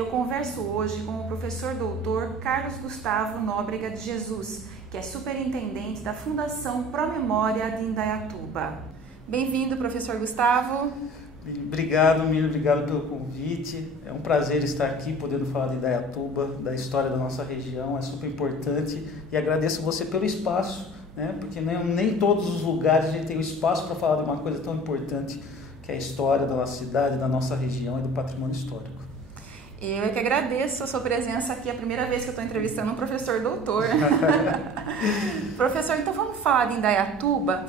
Eu converso hoje com o professor doutor Carlos Gustavo Nóbrega de Jesus, que é superintendente da Fundação Pró-Memória de Indaiatuba. Bem-vindo, professor Gustavo. Obrigado, Miriam, obrigado pelo convite. É um prazer estar aqui podendo falar de Indaiatuba, da história da nossa região, é super importante e agradeço você pelo espaço, né? Porque nem todos os lugares a gente tem o espaço para falar de uma coisa tão importante que é a história da nossa cidade, da nossa região e do patrimônio histórico. Eu é que agradeço a sua presença aqui, é a primeira vez que eu estou entrevistando um professor doutor. Professor, então vamos falar de Indaiatuba,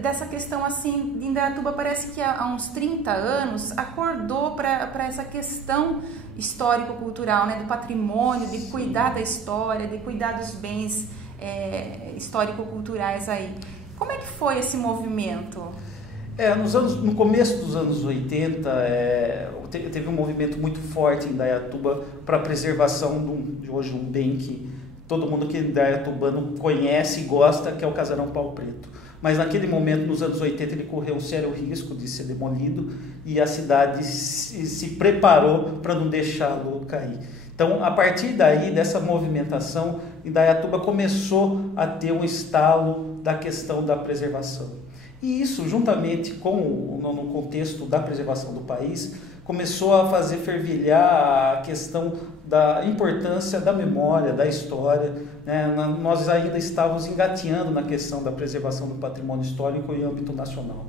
dessa questão assim, de Indaiatuba parece que há uns 30 anos acordou para essa questão histórico-cultural, né, do patrimônio, de cuidar da história, de cuidar dos bens histórico-culturais aí. Como é que foi esse movimento? No começo dos anos 80, teve um movimento muito forte em Indaiatuba para a preservação de hoje um bem que todo mundo que é indaiatubano conhece e gosta, que é o Casarão Pau Preto. Mas naquele momento, nos anos 80, ele correu um sério risco de ser demolido e a cidade se preparou para não deixá-lo cair. Então, a partir daí, dessa movimentação, Indaiatuba começou a ter um estalo da questão da preservação. E isso, juntamente no contexto da preservação do país, começou a fazer fervilhar a questão da importância da memória, da história, né? Nós ainda estávamos engateando na questão da preservação do patrimônio histórico em âmbito nacional.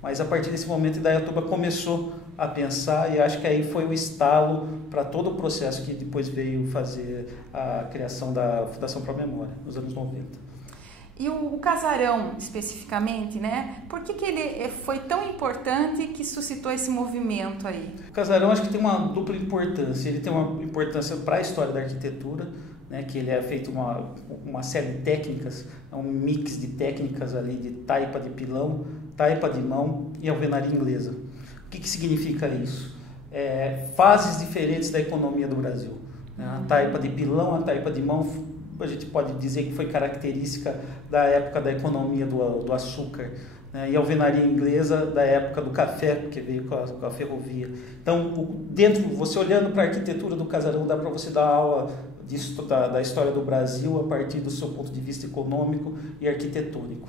Mas a partir desse momento, Indaiatuba começou a pensar e acho que aí foi o estalo para todo o processo que depois veio fazer a criação da Fundação Pró-Memória, nos anos 90. E o casarão, especificamente, né? Por que ele foi tão importante que suscitou esse movimento aí? O casarão acho que tem uma dupla importância. Ele tem uma importância para a história da arquitetura, né? Que ele é feito uma série de técnicas, um mix de técnicas ali de taipa de pilão, taipa de mão e alvenaria inglesa. O que significa isso? Fases diferentes da economia do Brasil. Né? A taipa de pilão, a taipa de mão, a gente pode dizer que foi característica da época da economia do açúcar, né? E a alvenaria inglesa da época do café, porque veio com a ferrovia. Então, você olhando para a arquitetura do casarão, dá para você dar aula da história do Brasil a partir do seu ponto de vista econômico e arquitetônico.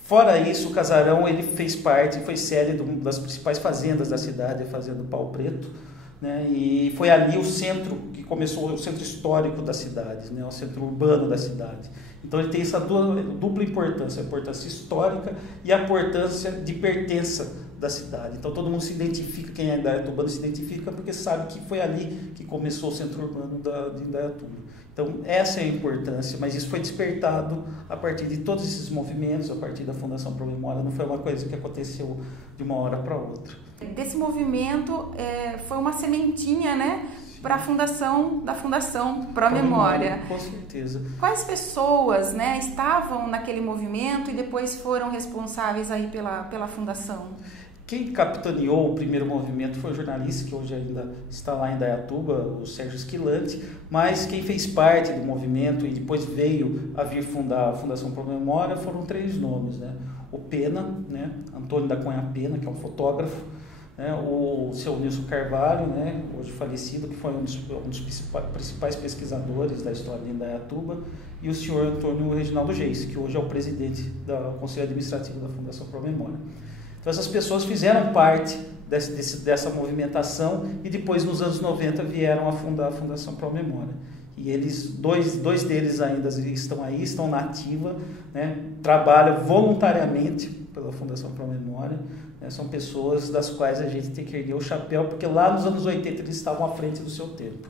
Fora isso, o casarão ele fez parte, foi sede das principais fazendas da cidade, a Fazenda Pau Preto, né? E foi ali o centro que começou, o centro histórico da cidade, né? O centro urbano da cidade. Então ele tem essa dupla importância, a importância histórica e a importância de pertença da cidade. Então todo mundo se identifica, quem é indaiatubano se identifica porque sabe que foi ali que começou o centro urbano de Indaiatuba. Então essa é a importância, mas isso foi despertado a partir de todos esses movimentos, a partir da Fundação Pró-Memória, não foi uma coisa que aconteceu de uma hora para outra. Desse movimento foi uma sementinha, né, para a fundação da Fundação Pró-Memória. Com certeza. Quais pessoas, né, estavam naquele movimento e depois foram responsáveis aí pela fundação? Quem capitaneou o primeiro movimento foi o jornalista que hoje ainda está lá em Indaiatuba, o Sérgio Esquilante, mas quem fez parte do movimento e depois veio a vir fundar a Fundação Pró-Memória foram 3 nomes, né? O Pena, né? Antônio da Cunha Pena, que é um fotógrafo, né? O seu Nilson Carvalho, né? Hoje falecido, que foi um dos principais pesquisadores da história de Indaiatuba, e o senhor Antônio Reginaldo Geis, que hoje é o presidente do Conselho Administrativo da Fundação Pró-Memória. Então essas pessoas fizeram parte dessa movimentação e depois nos anos 90 vieram a fundar a Fundação Pró-Memória. E eles, dois deles ainda estão aí, estão na ativa, né? Trabalham voluntariamente pela Fundação Pró-Memória, né? São pessoas das quais a gente tem que erguer o chapéu, porque lá nos anos 80 eles estavam à frente do seu tempo.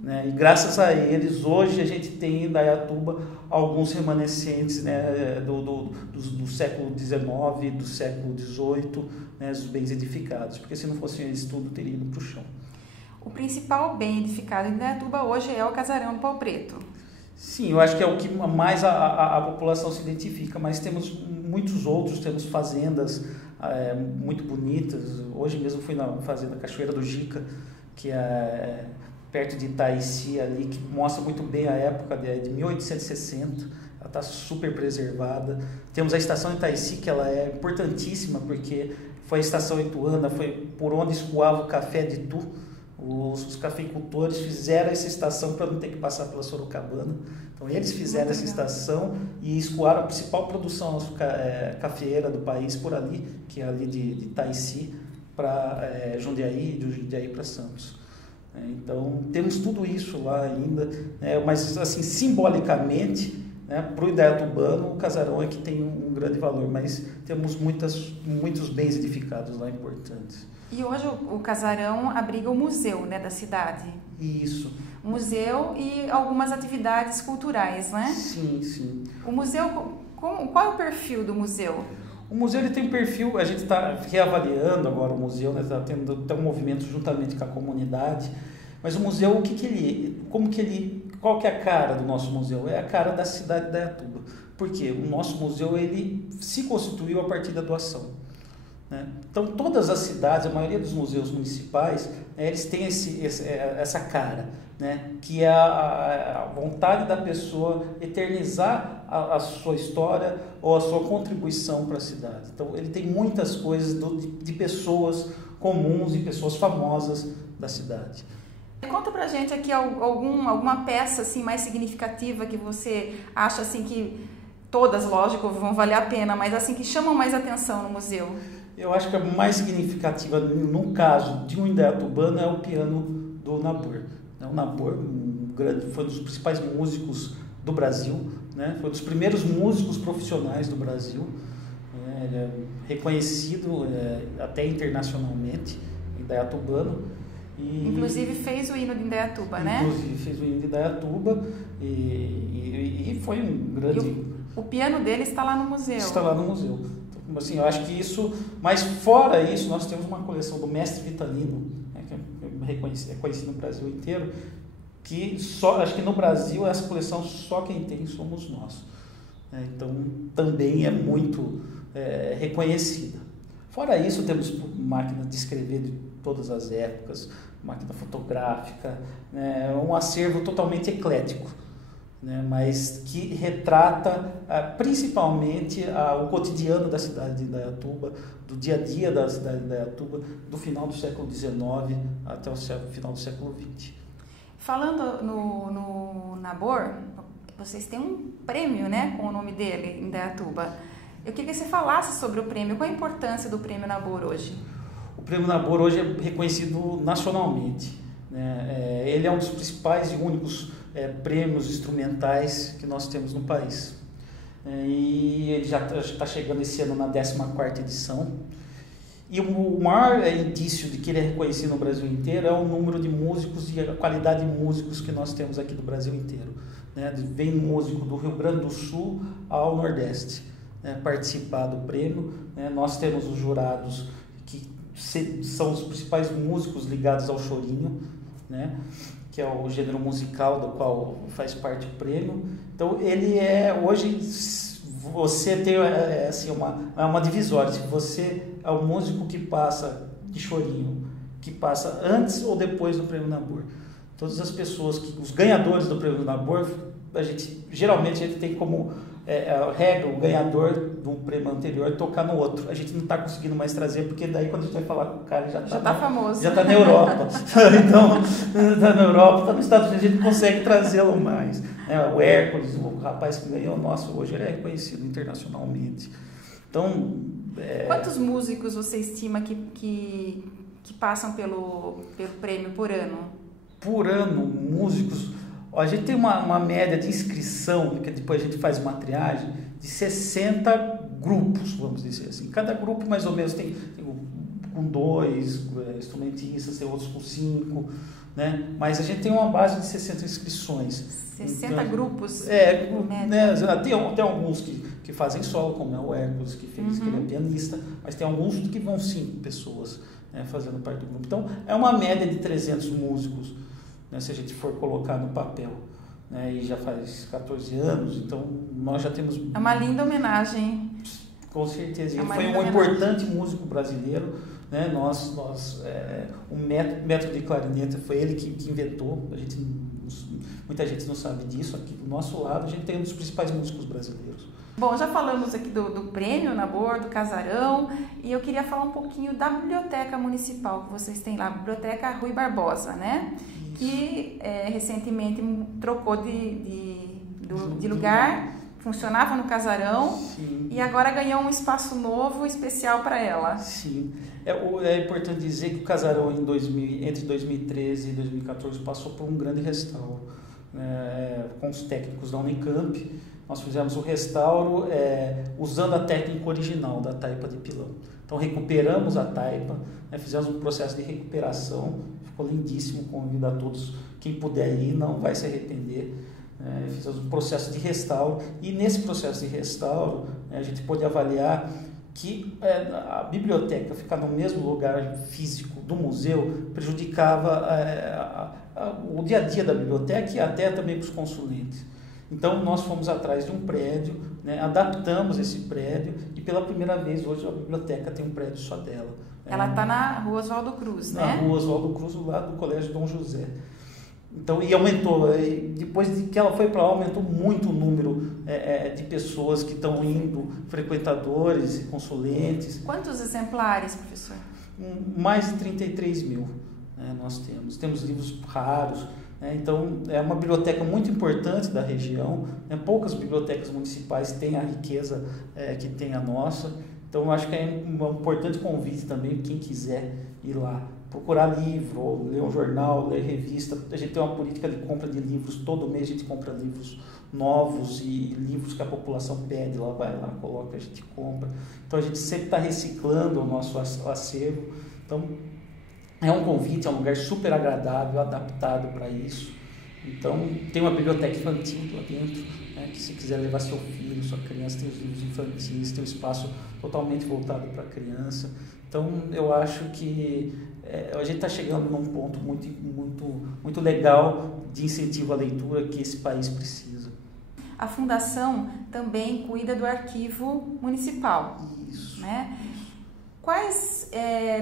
Né? E graças a eles, hoje a gente tem em Indaiatuba alguns remanescentes, né, do século XIX, do século XVIII, né, os bens edificados, porque se não fosse isso tudo teria ido para o chão. O principal bem edificado em Indaiatuba hoje é o Casarão do Pau Preto. Sim, eu acho que é o que mais a população se identifica, mas temos muitos outros, temos fazendas muito bonitas. Hoje mesmo fui na fazenda Cachoeira do Jica, que é perto de Itaici ali, que mostra muito bem a época de 1860, ela está super preservada. Temos a estação de Itaici, que ela é importantíssima, porque foi a estação ituana, foi por onde escoava o café de Itu, Os cafeicultores fizeram essa estação para não ter que passar pela Sorocabana. Então eles fizeram essa estação e escoaram a principal produção cafeeira do país por ali, que é ali de Itaici para Jundiaí, de Jundiaí para Santos. Então temos tudo isso lá ainda, mas assim simbolicamente, para o indaiatubano o casarão é que tem um grande valor, mas temos muitos bens edificados lá importantes. E hoje o casarão abriga o museu, da cidade. Isso. Museu e algumas atividades culturais, né? Sim, sim. O museu, qual é o perfil do museu? O museu ele tem um perfil, a gente está reavaliando agora o museu, está tendo até um movimento juntamente com a comunidade, mas o museu, qual que é a cara do nosso museu? É a cara da cidade de Indaiatuba. Por quê? O nosso museu ele se constituiu a partir da doação. Então, todas as cidades, a maioria dos museus municipais, eles têm essa cara, que é a vontade da pessoa eternizar a sua história ou a sua contribuição para a cidade. Então, ele tem muitas coisas de pessoas comuns e pessoas famosas da cidade. Conta pra gente aqui alguma peça assim, mais significativa que você acha assim, que todas, lógico, vão valer a pena, mas assim que chamam mais atenção no museu. Eu acho que a mais significativa, no caso de um indaiatubano, é o piano do Nabor. O Nabor foi um dos principais músicos do Brasil, foi um dos primeiros músicos profissionais do Brasil. Ele é reconhecido até internacionalmente, indaiatubano. Inclusive fez o hino de Indaiatuba, né? Inclusive fez o hino de Indaiatuba e foi um grande... O piano dele está lá no museu. Está lá no museu. Então, assim, eu acho que isso... Mas fora isso, nós temos uma coleção do Mestre Vitalino, que é conhecido no Brasil inteiro, que acho que no Brasil essa coleção só quem tem somos nós. Então, também é muito reconhecida. Fora isso, temos máquinas de escrever de todas as épocas, máquina fotográfica, um acervo totalmente eclético, mas que retrata principalmente o cotidiano da cidade de Indaiatuba, do dia a dia da cidade de Indaiatuba, do final do século XIX até o final do século XX. Falando no Nabor, vocês têm um prêmio, com o nome dele, Indaiatuba. Eu queria que você falasse sobre o prêmio. Qual a importância do prêmio Nabor hoje? O prêmio Nabor hoje é reconhecido nacionalmente. Ele é um dos principais e únicos prêmios instrumentais que nós temos no país. E ele já está chegando esse ano na 14ª edição. E o maior indício de que ele é reconhecido no Brasil inteiro é o número de músicos e a qualidade de músicos que nós temos aqui do Brasil inteiro. Vem músico do Rio Grande do Sul ao Nordeste participar do prêmio. Nós temos os jurados que são os principais músicos ligados ao chorinho, que é o gênero musical do qual faz parte o prêmio. Então ele hoje você tem assim, uma divisória. Se você é o músico que passa de chorinho, que passa antes ou depois do prêmio Nabor. Todas as pessoas, os ganhadores do prêmio Nabor, geralmente a gente tem como regra o ganhador do prêmio anterior tocar no outro. A gente não está conseguindo mais trazer, porque daí quando a gente vai falar com o cara, já está famoso. Já está na Europa. Então, está na Europa, está nos Estados Unidos, a gente não consegue trazê-lo mais. O Hércules, o rapaz que ganhou, hoje ele é reconhecido internacionalmente. Então... Quantos músicos você estima que passam pelo prêmio por ano? Por ano, músicos... A gente tem uma média de inscrição, que depois a gente faz uma triagem, de 60 grupos, vamos dizer assim. Cada grupo, mais ou menos, tem com 2 instrumentistas, tem outros com 5, mas a gente tem uma base de 60 inscrições. 60 então, grupos? Tem alguns que fazem solo, como é o Hércules, que ele é pianista, mas tem alguns que vão 5 pessoas fazendo parte do grupo. Então, é uma média de 300 músicos, se a gente for colocar no papel, e já faz 14 anos, então nós já temos... É uma linda homenagem. Com certeza, ele foi um importante músico brasileiro, o método de clarineta foi ele que inventou, muita gente não sabe disso, aqui do nosso lado a gente tem um dos principais músicos brasileiros. Bom, já falamos aqui do Prêmio Nabor, do Casarão, e eu queria falar um pouquinho da biblioteca municipal que vocês têm lá, a Biblioteca Rui Barbosa, né? Isso. Que recentemente trocou de lugar, funcionava no Casarão. Sim. E agora ganhou um espaço novo, especial para ela. Sim. É importante dizer que o Casarão entre 2013 e 2014 passou por um grande restauro, né, com os técnicos da Unicamp. Nós fizemos o restauro usando a técnica original da taipa de pilão. Então recuperamos a taipa, né, fizemos um processo de recuperação, ficou lindíssimo, convido a todos, quem puder ir não vai se arrepender. Fizemos um processo de restauro e nesse processo de restauro a gente pôde avaliar que a biblioteca ficar no mesmo lugar físico do museu prejudicava o dia a dia da biblioteca e até também para os consulentes. Então nós fomos atrás de um prédio, né, adaptamos esse prédio e pela primeira vez hoje a biblioteca tem um prédio só dela. Ela está na Rua Oswaldo Cruz, né? Na Rua Oswaldo Cruz, do lado do Colégio Dom José. Então, e aumentou, depois de que ela foi para lá, aumentou muito o número de pessoas que estão indo, frequentadores e consulentes. Quantos exemplares, professor? Mais de 33 mil, né, nós temos. Temos livros raros, né, então é uma biblioteca muito importante da região, né, poucas bibliotecas municipais têm a riqueza que tem a nossa, então acho que é um importante convite também para quem quiser ir lá. Procurar livro, ou ler um jornal, ler revista. A gente tem uma política de compra de livros, todo mês a gente compra livros novos e livros que a população pede, ela vai lá, coloca, a gente compra. Então a gente sempre está reciclando o nosso acervo. Então é um convite, é um lugar super agradável, adaptado para isso. Então tem uma biblioteca infantil lá dentro, né, que se quiser levar seu filho, sua criança, tem os livros infantis, tem um espaço totalmente voltado para a criança. Então eu acho que a gente está chegando num ponto muito legal de incentivo à leitura que esse país precisa. A Fundação também cuida do arquivo municipal. Isso. Né? Quais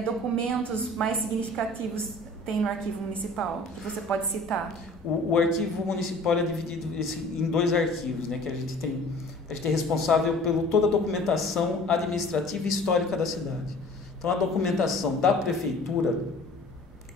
documentos mais significativos tem no arquivo municipal que você pode citar? O arquivo municipal é dividido em dois arquivos, né, que a gente é responsável por toda a documentação administrativa e histórica da cidade. Então, a documentação da prefeitura,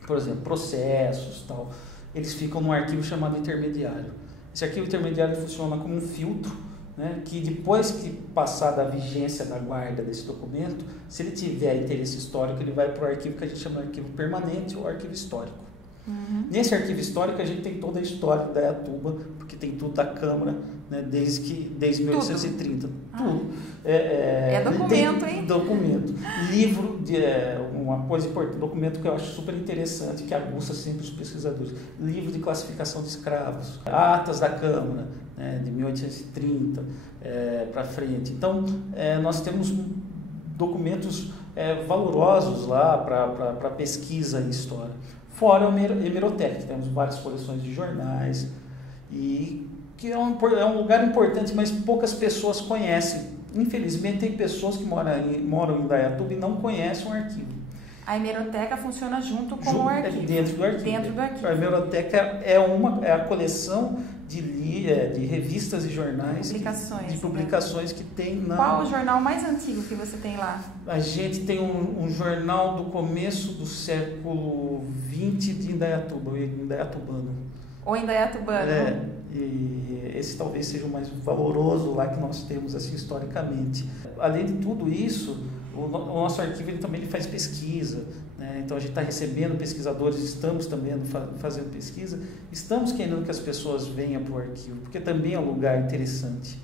por exemplo, processos, tal, eles ficam num arquivo chamado intermediário. Esse arquivo intermediário funciona como um filtro, né, que depois que passar da vigência da guarda desse documento, se ele tiver interesse histórico, ele vai para o arquivo que a gente chama de arquivo permanente ou arquivo histórico. Uhum. Nesse arquivo histórico a gente tem toda a história da Indaiatuba, porque tem tudo da Câmara, né, desde 1830. Tudo. Documento, hein? Documento. Livro, uma coisa importante, documento que eu acho super interessante, que aguça sempre os pesquisadores. Livro de classificação de escravos, atas da Câmara, né, de 1830 para frente. Então, nós temos documentos valorosos lá para pesquisa e história. Fora a hemeroteca, temos várias coleções de jornais, e que é um lugar importante, mas poucas pessoas conhecem. Infelizmente, tem pessoas que moram em Indaiatuba e não conhecem o arquivo. A hemeroteca funciona junto com o arquivo. Dentro do arquivo. A hemeroteca é a coleção de revistas e jornais, de publicações que tem na... Qual o jornal mais antigo que você tem lá? A gente tem um jornal do começo do século XX de Indaiatuba, o Indaiatubano. O Indaiatubano. E esse talvez seja o mais valoroso lá que nós temos assim, historicamente. Além de tudo isso, o nosso arquivo ele também faz pesquisa, né? Então a gente está recebendo pesquisadores, estamos também fazendo pesquisa, estamos querendo que as pessoas venham para o arquivo, porque também é um lugar interessante,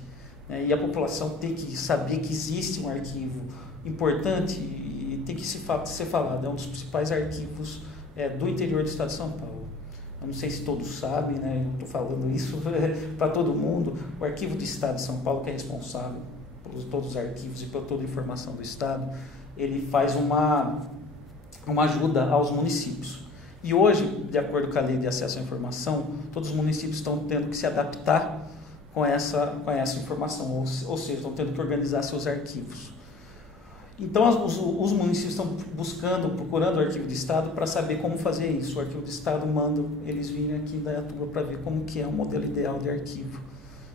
né? E a população tem que saber que existe um arquivo importante e tem que ser falado, é um dos principais arquivos do interior do estado de São Paulo. Eu não sei se todos sabem, né? Eu estou falando isso para todo mundo. O Arquivo do Estado de São Paulo, que é responsável por todos os arquivos e por toda a informação do Estado, ele faz uma ajuda aos municípios. E hoje, de acordo com a Lei de Acesso à Informação, todos os municípios estão tendo que se adaptar com essa informação, ou seja, estão tendo que organizar seus arquivos. Então, os municípios estão procurando o Arquivo do Estado para saber como fazer isso. O Arquivo do Estado manda eles virem aqui em Indaiatuba para ver como que é o modelo ideal de arquivo.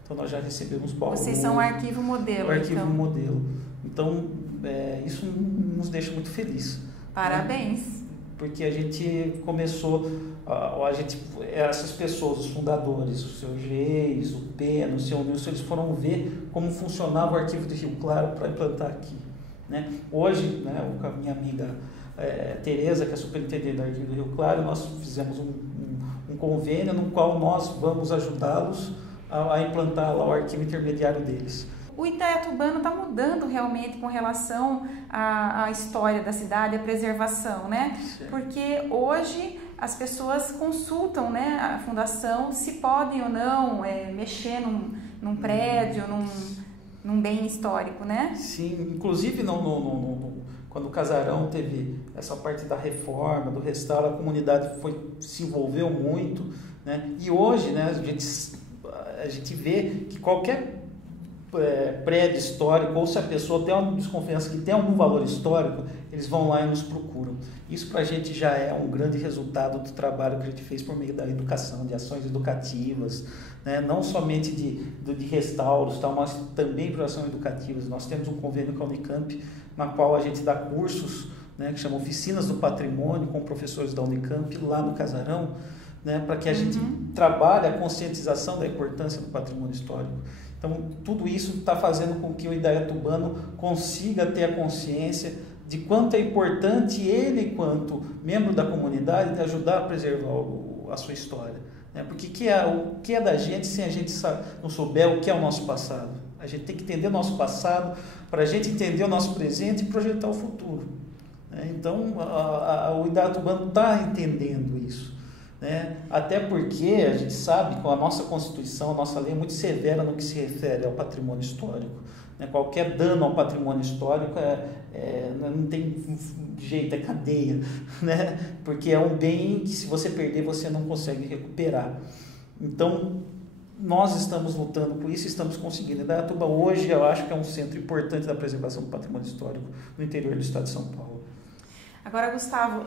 Então nós já recebemos baús. Vocês são o arquivo modelo. O arquivo então. modelo. Então isso nos deixa muito felizes. Parabéns. Né? Porque a gente começou, essas pessoas, os fundadores, o seu Geis, o Pena, o seu Nilson, eles foram ver como funcionava o arquivo de Rio Claro para implantar aqui. Né? Hoje, né, com a minha amiga Tereza, que é superintendente do arquivo do Rio Claro, nós fizemos um convênio no qual nós vamos ajudá-los a implantar lá o arquivo intermediário deles. O Indaiatubano está mudando realmente com relação à história da cidade, à preservação, né? Certo. Porque hoje as pessoas consultam, né, a fundação se podem ou não mexer num prédio, num bem histórico, né? Sim, inclusive quando o Casarão teve essa parte da reforma, do restauro, a comunidade se envolveu muito, né? E hoje, né, a gente vê que qualquer prédio histórico, ou se a pessoa tem uma desconfiança que tem algum valor histórico, eles vão lá e nos procuram. Isso para a gente já é um grande resultado do trabalho que a gente fez por meio da educação, de ações educativas, né? Não somente de restauros, mas também por ações educativas. Nós temos um convênio com a Unicamp, na qual a gente dá cursos, né, que chamam Oficinas do Patrimônio, com professores da Unicamp, lá no Casarão, né, para que a gente trabalhe a conscientização da importância do patrimônio histórico. Então, tudo isso está fazendo com que o Indaiatubano consiga ter a consciência de quanto é importante ele, quanto membro da comunidade, de ajudar a preservar a sua história. Né? Porque o que é da gente se a gente não souber o que é o nosso passado? A gente tem que entender o nosso passado para a gente entender o nosso presente e projetar o futuro. Né? Então, o Indaiatubano está entendendo isso. Né? Até porque a gente sabe que a nossa Constituição, a nossa lei é muito severa no que se refere ao patrimônio histórico. Né? Qualquer dano ao patrimônio histórico não tem jeito, é cadeia, né? Porque é um bem que se você perder você não consegue recuperar. Então nós estamos lutando por isso e estamos conseguindo. Indaiatuba hoje eu acho que é um centro importante da preservação do patrimônio histórico no interior do estado de São Paulo. Agora, Gustavo,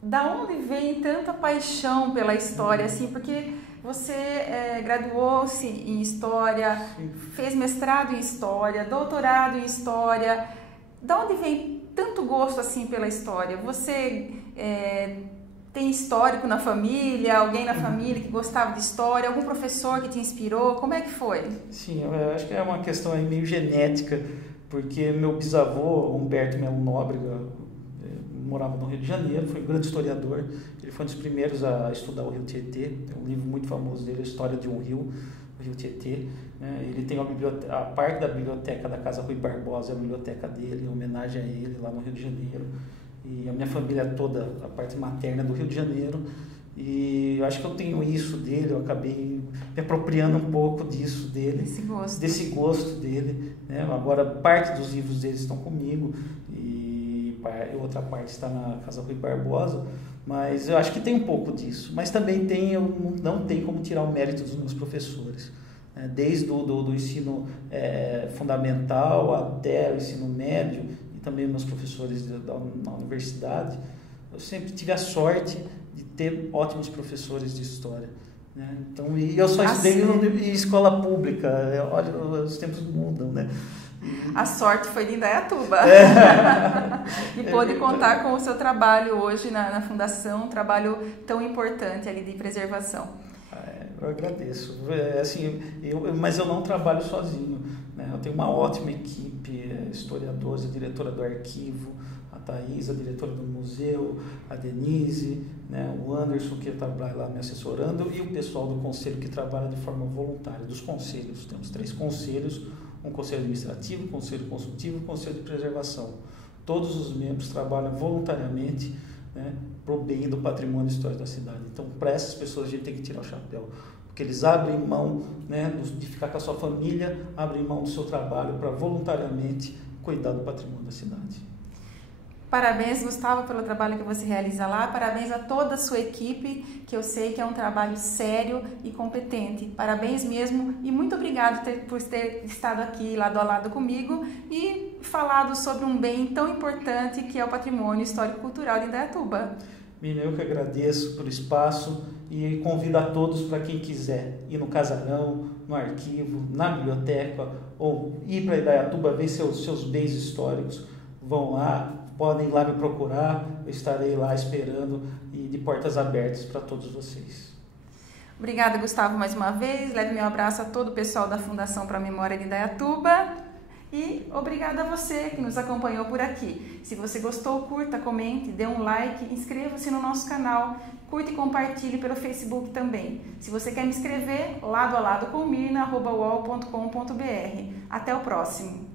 da onde vem tanta paixão pela história, assim, porque você graduou-se em História, fez mestrado em História, doutorado em História, da onde vem tanto gosto, assim, pela História? Você tem histórico na família, alguém na família que gostava de História, algum professor que te inspirou, como é que foi? Sim, eu acho que é uma questão aí meio genética, porque meu bisavô, Humberto Melo Nóbrega, morava no Rio de Janeiro, foi um grande historiador, ele foi um dos primeiros a estudar o Rio Tietê, tem um livro muito famoso dele, A História de um Rio, o Rio Tietê, né? Ele tem a parte da biblioteca da Casa Rui Barbosa, é a biblioteca dele, em homenagem a ele, lá no Rio de Janeiro, e a minha família toda, a parte materna do Rio de Janeiro, e eu acho que eu tenho isso dele, eu acabei me apropriando um pouco disso dele, desse gosto dele, né? Agora parte dos livros dele estão comigo, outra parte está na Casa Rui Barbosa, mas eu acho que tem um pouco disso. Mas também não tem como tirar o mérito dos meus professores. Né? Desde do ensino fundamental até o ensino médio, e também meus professores na universidade, eu sempre tive a sorte de ter ótimos professores de história. Né? Então, e eu só estudei em escola pública. Olha, os tempos mudam, né? A sorte foi de Indaiatuba. E pôde contar com o seu trabalho hoje na Fundação, um trabalho tão importante ali de preservação. Eu agradeço. Mas eu não trabalho sozinho. Né? Eu tenho uma ótima equipe, historiadores, a diretora do arquivo, a Thaís, a diretora do museu, a Denise, né? O Anderson, que trabalha lá me assessorando, e o pessoal do conselho que trabalha de forma voluntária. Dos conselhos, temos 3 conselhos, um conselho administrativo, um conselho consultivo e um conselho de preservação. Todos os membros trabalham voluntariamente, né, para o bem do patrimônio histórico da cidade. Então, para essas pessoas a gente tem que tirar o chapéu, porque eles abrem mão, né, de ficar com a sua família, abrem mão do seu trabalho para voluntariamente cuidar do patrimônio da cidade. Parabéns, Gustavo, pelo trabalho que você realiza lá. Parabéns a toda a sua equipe, que eu sei que é um trabalho sério e competente. Parabéns mesmo e muito obrigado por ter estado aqui lado a lado comigo e falado sobre um bem tão importante que é o patrimônio histórico-cultural de Indaiatuba. Miriam, eu que agradeço pelo espaço e convido a todos, para quem quiser ir no casarão, no arquivo, na biblioteca ou ir para Indaiatuba ver seus bens históricos, vão lá, podem ir lá me procurar, eu estarei lá esperando e de portas abertas para todos vocês. Obrigada, Gustavo, mais uma vez. Leve meu abraço a todo o pessoal da Fundação para a Memória de Indaiatuba. E obrigada a você que nos acompanhou por aqui. Se você gostou, curta, comente, dê um like, inscreva-se no nosso canal, curta e compartilhe pelo Facebook também. Se você quer me escrever, lado a lado com mirna@uol.com.br. Até o próximo!